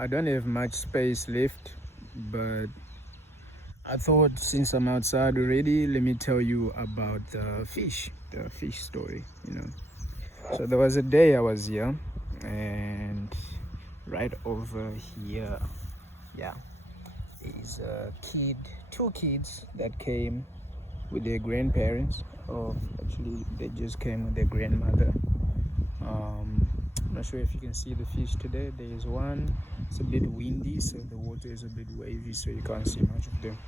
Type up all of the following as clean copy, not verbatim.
I don't have much space left, but I thought since I'm outside already, let me tell you about the fish story, So there was a day I was here, and right over here, yeah, is a kid, two kids that came with their grandparents. Oh, actually, they just came with their grandmother. I'm not sure if you can see the fish today. There is one. It's a bit windy, so the water is a bit wavy, so you can't see much of them.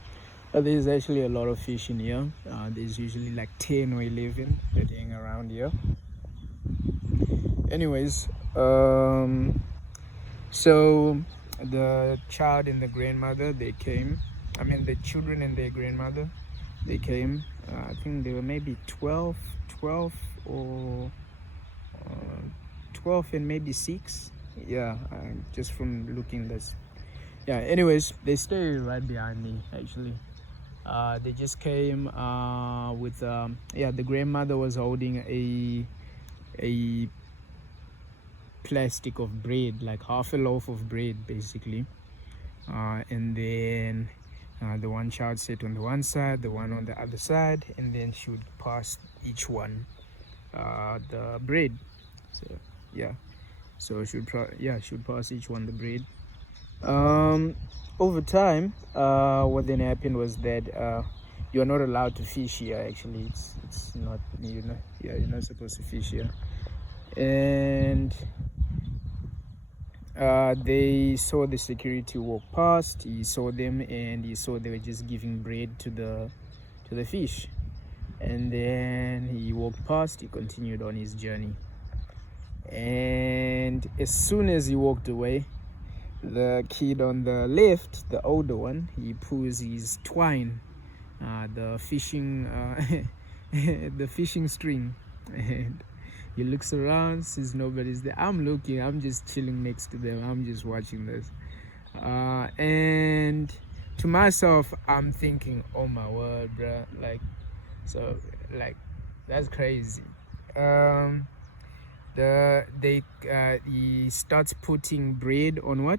But there's actually a lot of fish in here. There's usually like 10 or 11 that hang around here. Anyways, so the child and the grandmother, they came. I mean, the children and their grandmother, they came. I think they were maybe 12 or 12 and maybe 6. Yeah, just from looking this. Yeah, anyways, they stay right behind me actually. They just came with the grandmother was holding a plastic of bread, like half a loaf of bread basically, and then the one child sat on the one side, the one on the other side, and then she would pass each one the bread. So yeah, so she would pass each one the bread. Over time, what then happened was that you're not allowed to fish here. Actually, it's not, you're not supposed to fish here. And they saw the security walk past. He saw them, and he saw they were just giving bread to the fish. And then he walked past. He continued on his journey. And as soon as he walked away, the kid on the left, the older one, he pulls his twine, the fishing the fishing string, and he looks around, sees nobody's there. I'm looking, I'm just chilling next to them, I'm just watching this, and to myself I'm thinking, oh my word, bruh, that's crazy. He starts putting bread on what?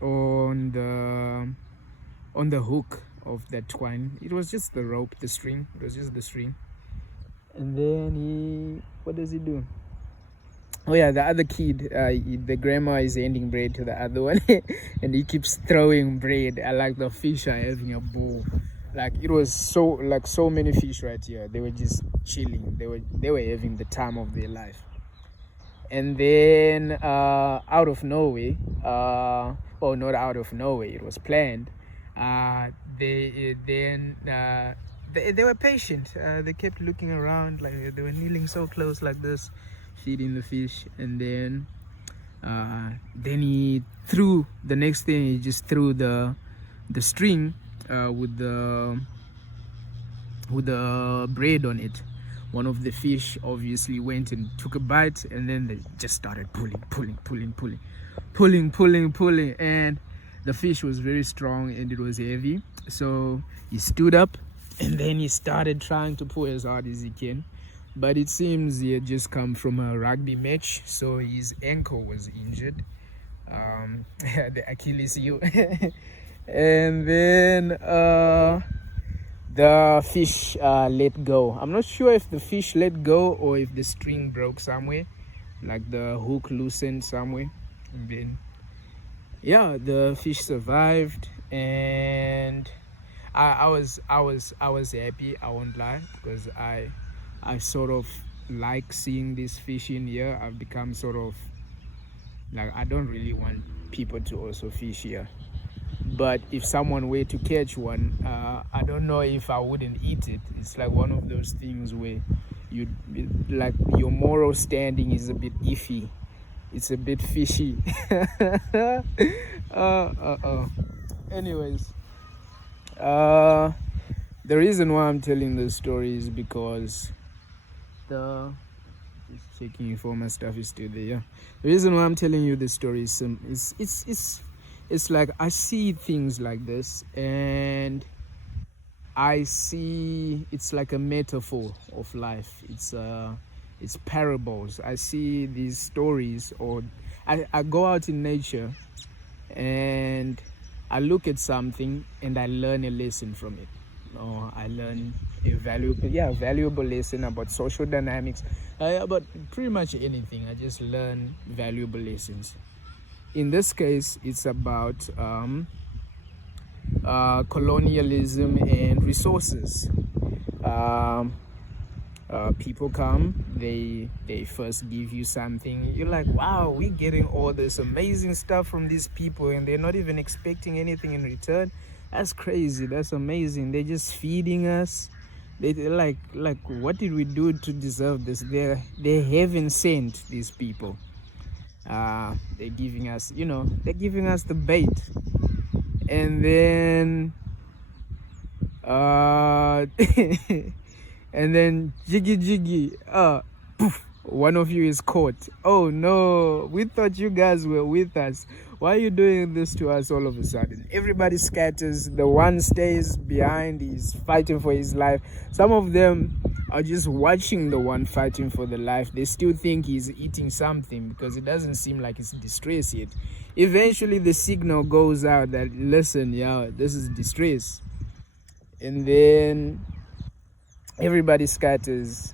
On the hook of that twine. It was just the rope, the string. It was just the string. And then what does he do? Oh yeah, the other kid, the grandma is handing bread to the other one, and he keeps throwing bread. I like the fish are having a ball. Like it was so many fish right here. They were just chilling. They were having the time of their life. And then out of nowhere, not out of nowhere, it was planned. They were patient. They kept looking around, like they were kneeling so close like this, feeding the fish. And then he threw the next thing. He just threw the string with the bread on it. One of the fish obviously went and took a bite, and then they just started pulling, and the fish was very strong and it was heavy. So he stood up, and then he started trying to pull as hard as he can, but it seems he had just come from a rugby match, so his ankle was injured, the Achilles heel. And then the fish let go. I'm not sure if the fish let go or if the string broke somewhere, like the hook loosened somewhere. And then the fish survived, and I was happy, I won't lie, because I sort of like seeing this fish in here. I've become sort of like, I don't really want people to also fish here. But if someone were to catch one, I don't know if I wouldn't eat it. It's like one of those things where your moral standing is a bit iffy. It's a bit fishy. Anyways, the reason why I'm telling this story is because just checking if all my stuff is still there. Yeah. The reason why I'm telling you this story is it's like I see things like this, and I see it's like a metaphor of life. It's parables. I see these stories, or I go out in nature, and I look at something and I learn a lesson from it. Or I learn a valuable lesson about social dynamics, about pretty much anything. I just learn valuable lessons. In this case, it's about colonialism and resources. Um, People come, they first give you something. You're like, wow, we're getting all this amazing stuff from these people, and they're not even expecting anything in return. That's crazy. That's amazing. They're just feeding us. They're like, what did we do to deserve this? They're heaven sent. These people. They're giving us, they're giving us the bait, and then and then jiggy, poof, one of you is caught. Oh no, we thought you guys were with us. Why are you doing this to us all of a sudden? Everybody scatters. The one stays behind. He's fighting for his life. Some of them are just watching the one fighting for the life. They still think he's eating something because it doesn't seem like it's distress yet. Eventually the signal goes out that, listen, yeah, this is distress. And then everybody scatters.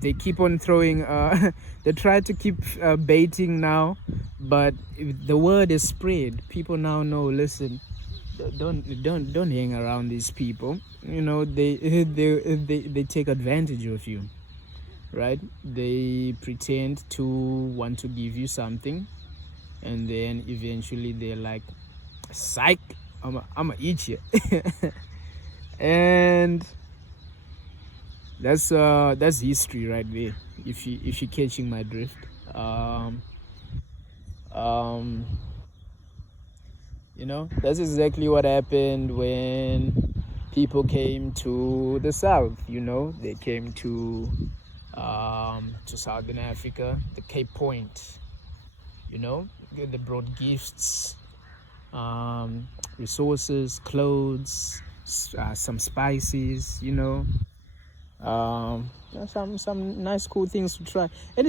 They keep on throwing. They try to keep baiting now, but the word is spread. People now know. Listen, don't hang around these people. They take advantage of you, right? They pretend to want to give you something, and then eventually they're like, psych, I'ma eat you. And that's history right there, if you're catching my drift. That's exactly what happened when people came to the south. They came to Southern Africa, the Cape Point. They brought gifts, resources, clothes, some spices, some nice cool things to try. And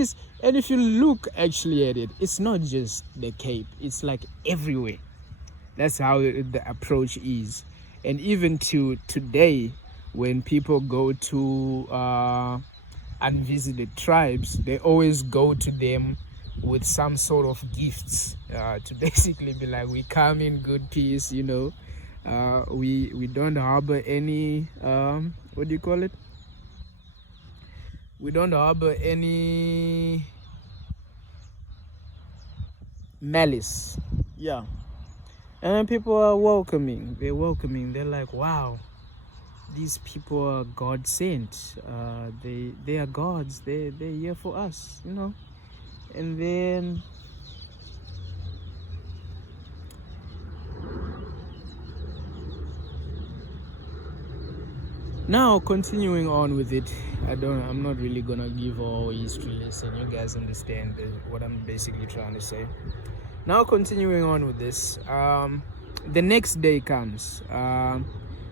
if you look actually at it, it's not just the Cape, it's like everywhere. That's how the approach is. And even to today, when people go to unvisited tribes, they always go to them with some sort of gifts, to basically be like, we come in good peace. We don't harbor any, what do you call it, we don't harbor any malice. Yeah. And people are welcoming. They're like, wow, these people are God sent. They are gods. They're here for us. And then now continuing on with it, I'm not really gonna give all history lesson. You guys understand what I'm basically trying to say. Now continuing on with this, the next day comes.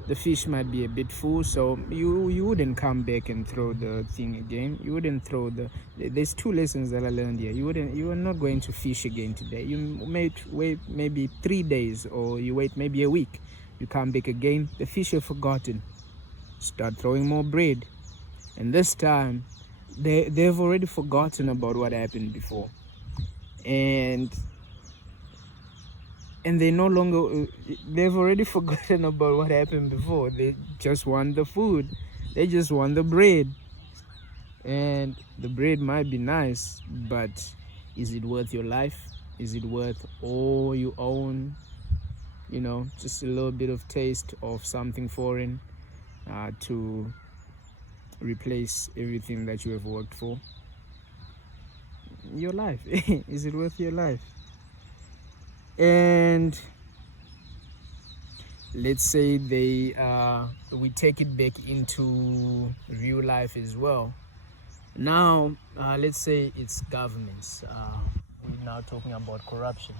The fish might be a bit full, so you wouldn't come back and throw the thing again. You wouldn't throw there's two lessons that I learned here. You are not going to fish again today. You may wait maybe 3 days, or you wait maybe a week. You come back again, the fish are forgotten. Start throwing more bread, and this time they've already forgotten about what happened before, and they no longer, they've already forgotten about what happened before. They just want the food. They just want the bread. And the bread might be nice, but is it worth your life? Is it worth all you own? Just a little bit of taste of something foreign to replace everything that you have worked for. Your life. Is it worth your life? And let's say we take it back into real life as well. Now, let's say it's governments. We're now talking about corruption.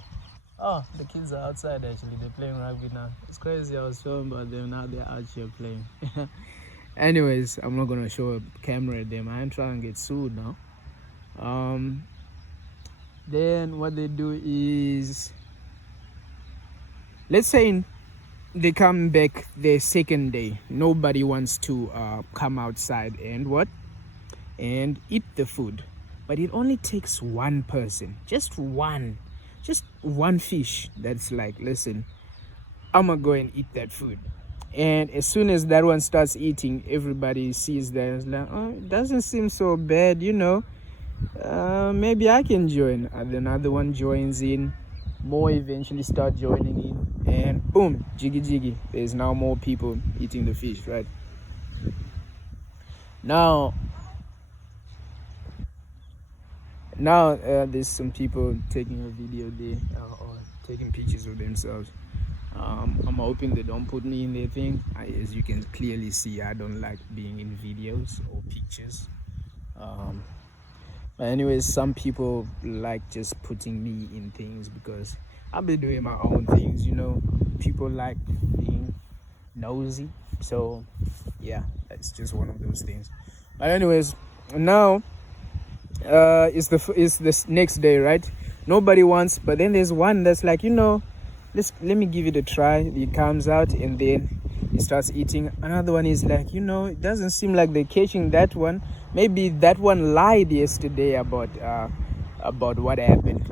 Oh, the kids are outside actually. They're playing rugby now. It's crazy. I was filming about them. Now they're out here playing. Anyways, I'm not gonna show a camera at them. I ain't trying to get sued now. Then what they do is, let's say they come back the second day. Nobody wants to come outside and what? And eat the food. But it only takes one person, just one fish that's like, listen, I'm gonna go and eat that food. And as soon as that one starts eating, everybody sees that and is like, oh, it doesn't seem so bad, maybe I can join. And another one joins in, more eventually start joining in, and boom, jiggy jiggy, there's now more people eating the fish, right? Now there's some people taking a video there, or taking pictures of themselves. I'm hoping they don't put me in their thing. As you can clearly see, I don't like being in videos or pictures. But anyways, some people like just putting me in things because I've been doing my own things, People like being nosy. So yeah, that's just one of those things. But anyways, now it's the next day, right? Nobody wants, but then there's one that's like, let me give it a try. He comes out and then he starts eating. Another one is like, it doesn't seem like they're catching that one. Maybe that one lied yesterday about what happened.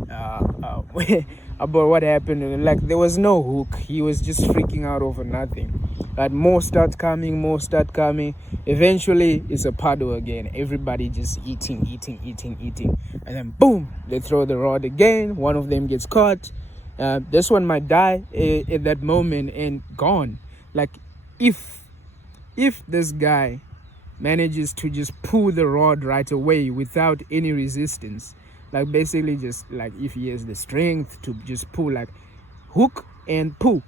About what happened. Like there was no hook. He was just freaking out over nothing. But more start coming. Eventually, it's a puddle again. Everybody just eating. And then boom, they throw the rod again. One of them gets caught. This one might die at that moment and gone. Like if this guy manages to just pull the rod right away without any resistance, like basically just like if he has the strength to just pull, like hook and pull,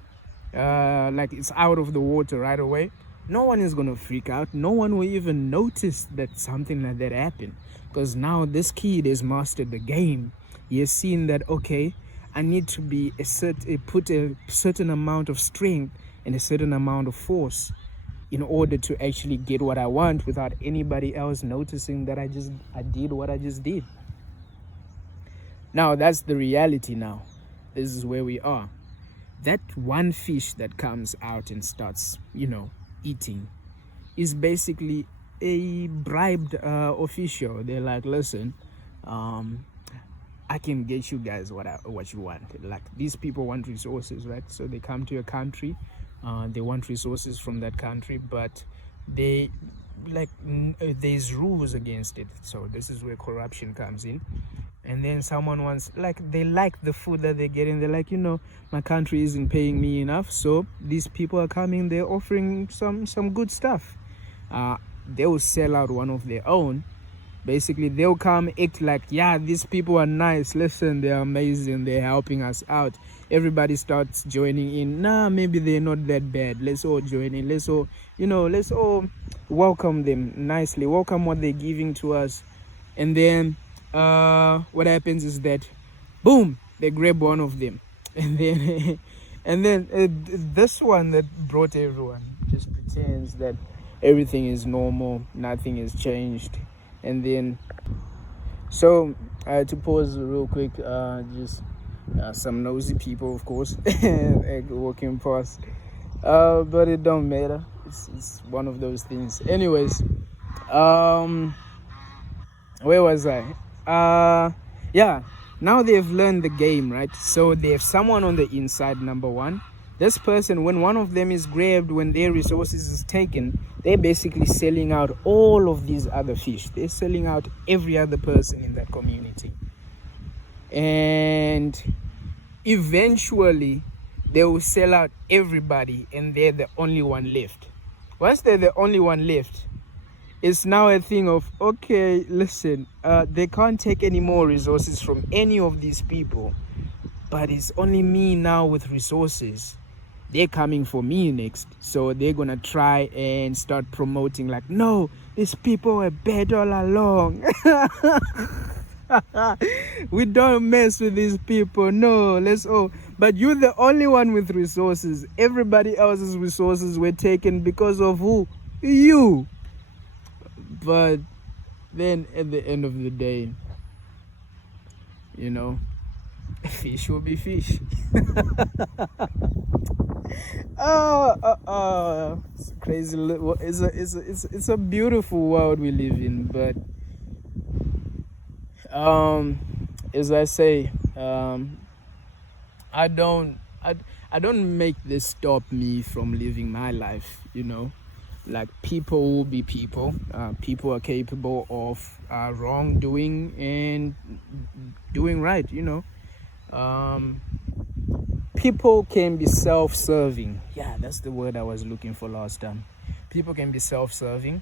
like it's out of the water right away, no one is gonna freak out. No one will even notice that something like that happened, because now this kid has mastered the game. He has seen that, okay, I need to be put a certain amount of strength and a certain amount of force in order to actually get what I want without anybody else noticing that I did what I just did. Now that's the reality now. This is where we are. That one fish that comes out and starts, eating is basically a bribed official. They're like, listen, I can get you guys what you want. Like these people want resources, right? So they come to a country, they want resources from that country, but they there's rules against it. So this is where corruption comes in. And then someone wants, they like the food that they're getting. They're like, my country isn't paying me enough, so these people are coming, they're offering some good stuff. They will sell out one of their own. Basically, they'll come act like, yeah, these people are nice. Listen, they're amazing. They're helping us out. Everybody starts joining in. Nah, maybe they're not that bad. Let's all join in. Let's all welcome them nicely. Welcome what they're giving to us. And then what happens is that, boom, they grab one of them. And then this one that brought everyone just pretends that everything is normal. Nothing has changed. And then, so to pause real quick, just some nosy people, of course, walking past, but it don't matter. It's one of those things. Anyways, where was I? Yeah, now they've learned the game, right? So they have someone on the inside, number one. This person, when one of them is grabbed, when their resources is taken, they're basically selling out all of these other fish. They're selling out every other person in that community. And eventually, they will sell out everybody and they're the only one left. Once they're the only one left, it's now a thing of, okay, listen, they can't take any more resources from any of these people, but it's only me now with resources. They're coming for me next, so they're gonna try and start promoting like, no, these people were bad all along. We don't mess with these people. No, let's all. But you're the only one with resources. Everybody else's resources were taken because of who? You. But then at the end of the day, you know, fish will be fish. It's crazy. It's a beautiful world we live in, but as I say, I don't I, I don't make this stop me from living my life, you know. Like, people will be people. People are capable of wrongdoing and doing right, you know. Um, People can be self-serving. Yeah, that's the word I was looking for last time. People can be self-serving,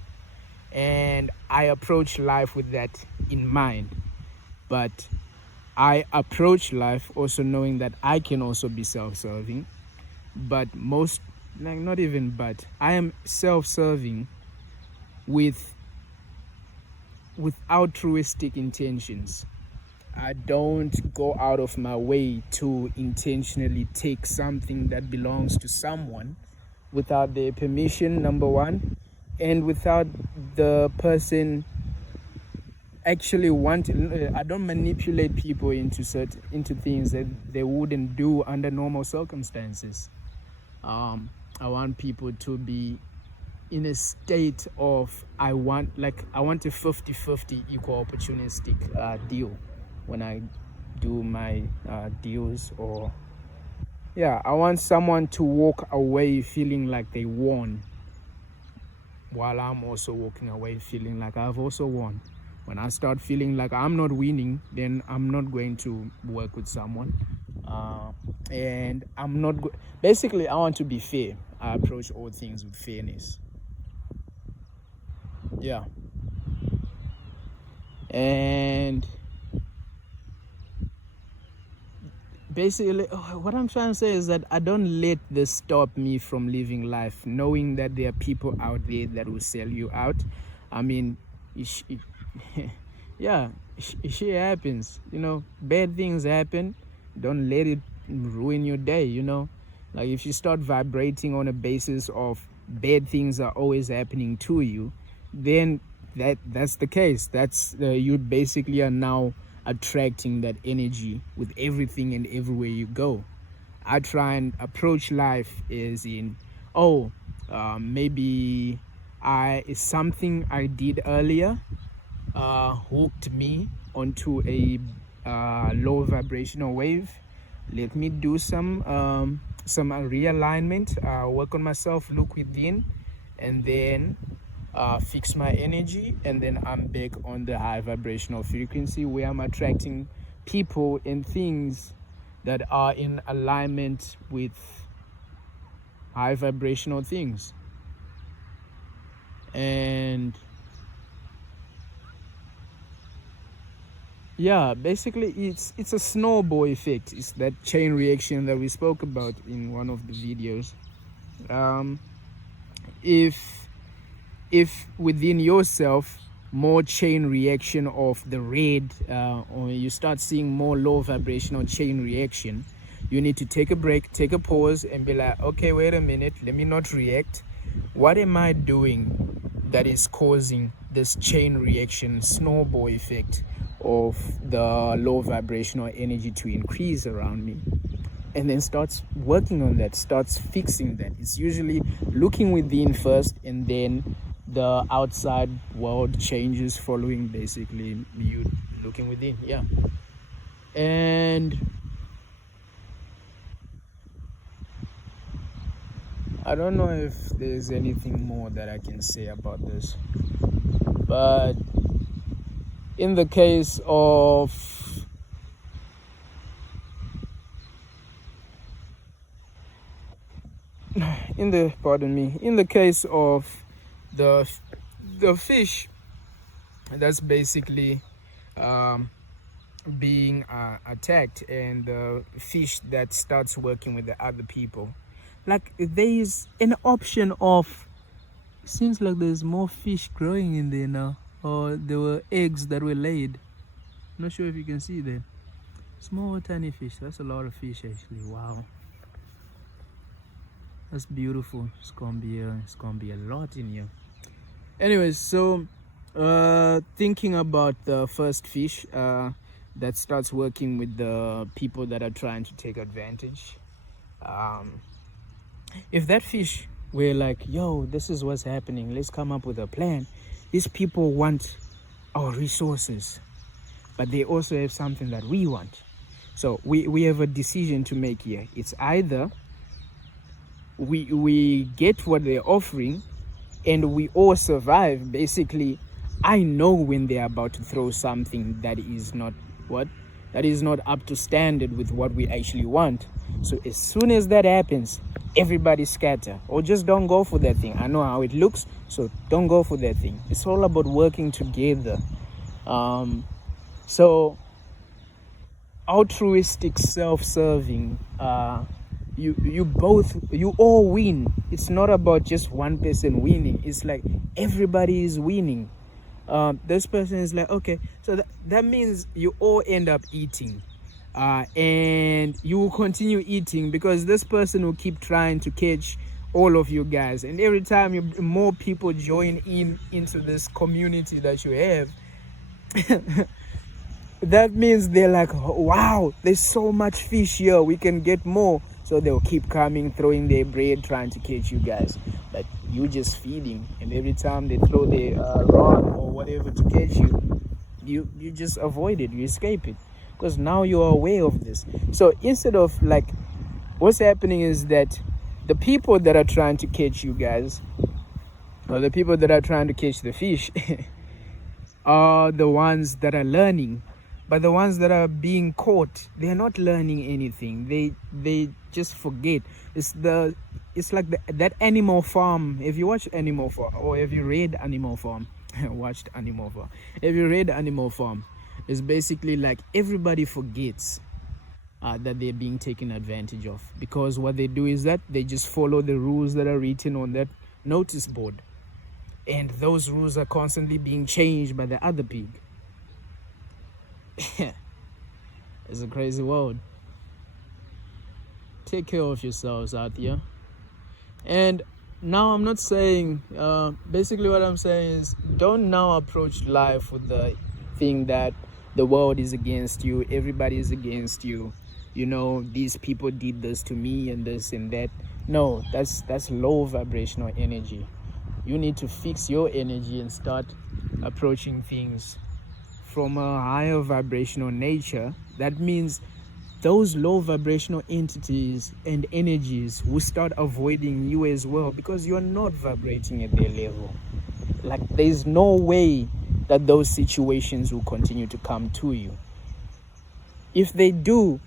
and I approach life with that in mind. But I approach life also knowing that I can also be self-serving. But most, like, not even but, I am self-serving with altruistic intentions. I don't go out of my way to intentionally take something that belongs to someone without their permission, number one, and without the person actually wanting. I don't manipulate people into things that they wouldn't do under normal circumstances. I want people to be in a state of, I want a 50-50 equal opportunistic deal when I do my deals. Or yeah, I want someone to walk away feeling like they won, while I'm also walking away feeling like I've also won. When I start feeling like I'm not winning, then I'm not going to work with someone. And I'm not basically, I want to be fair. I approach all things with fairness. Yeah. And basically, what I'm trying to say is that I don't let this stop me from living life, knowing that there are people out there that will sell you out. I mean, yeah, shit happens, you know. Bad things happen. Don't let it ruin your day, you know. Like, if you start vibrating on a basis of bad things are always happening to you, then that's the case. That's you basically are now attracting that energy with everything and everywhere you go. I try and approach life as in, maybe it's something I did earlier hooked me onto a low vibrational wave. Let me do some realignment, work on myself, look within, and then fix my energy, and then I'm back on the high vibrational frequency where I'm attracting people and things that are in alignment with high vibrational things. And yeah, basically it's a snowball effect. It's that chain reaction that we spoke about in one of the videos. If within yourself more chain reaction of the red, or you start seeing more low vibrational chain reaction, you need to take a break, take a pause, and be like, okay, wait a minute, let me not react. What am I doing that is causing this chain reaction snowball effect of the low vibrational energy to increase around me? And then starts working on that, starts fixing that. It's usually looking within first, and then the outside world changes following basically you looking within. Yeah. And I don't know if there's anything more that I can say about this, but in the case of in the case of the fish that's basically being attacked, and the fish that starts working with the other people, like, there is an option of, seems like there's more fish growing in there now, or there were eggs that were laid. I'm not sure if you can see that. Small tiny fish. That's a lot of fish actually. Wow, that's beautiful. It's gonna be a lot in here. Anyways, so thinking about the first fish, that starts working with the people that are trying to take advantage. If that fish were like, yo, this is what's happening, let's come up with a plan. These people want our resources, but they also have something that we want. So we have a decision to make here. It's either we get what they're offering and we all survive. Basically, I know when they're about to throw something that is not up to standard with what we actually want. So as soon as that happens, everybody scatter, or just don't go for that thing. I know how it looks, so don't go for that thing. It's all about working together. So altruistic, self-serving, you all win. It's not about just one person winning. It's like everybody is winning. This person is like, okay, so that means you all end up eating, and you will continue eating because this person will keep trying to catch all of you guys, and every time more people join into this community that you have, that means they're like, wow, there's so much fish here, we can get more. So they'll keep coming, throwing their bread, trying to catch you guys, but you just feeding, and every time they throw their rod or whatever to catch you, you just avoid it, you escape it, because now you're aware of this. So instead of like, what's happening is that the people that are trying to catch you guys, or the people that are trying to catch the fish are the ones that are learning. But the ones that are being caught, they're not learning anything. They just forget. It's like that Animal Farm. If you watch Animal Farm, or if you read Animal Farm, watched Animal Farm. If you read Animal Farm, it's basically like everybody forgets that they're being taken advantage of, because what they do is that they just follow the rules that are written on that notice board, and those rules are constantly being changed by the other pig. It's a crazy world. Take care of yourselves out there. And now I'm not saying, basically what I'm saying is, don't now approach life with the thing that the world is against you, everybody is against you, you know, these people did this to me and this and that. No, that's low vibrational energy. You need to fix your energy and start approaching things from a higher vibrational nature. That means those low vibrational entities and energies will start avoiding you as well, because you're not vibrating at their level. Like, there's no way that those situations will continue to come to you. If they do,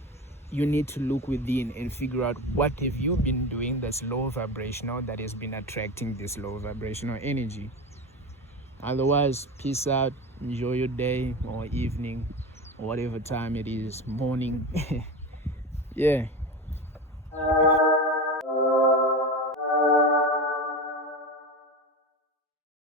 you need to look within and figure out what have you been doing that's low vibrational, that has been attracting this low vibrational energy. Otherwise, peace out. Enjoy your day or evening or whatever time it is, morning. Yeah.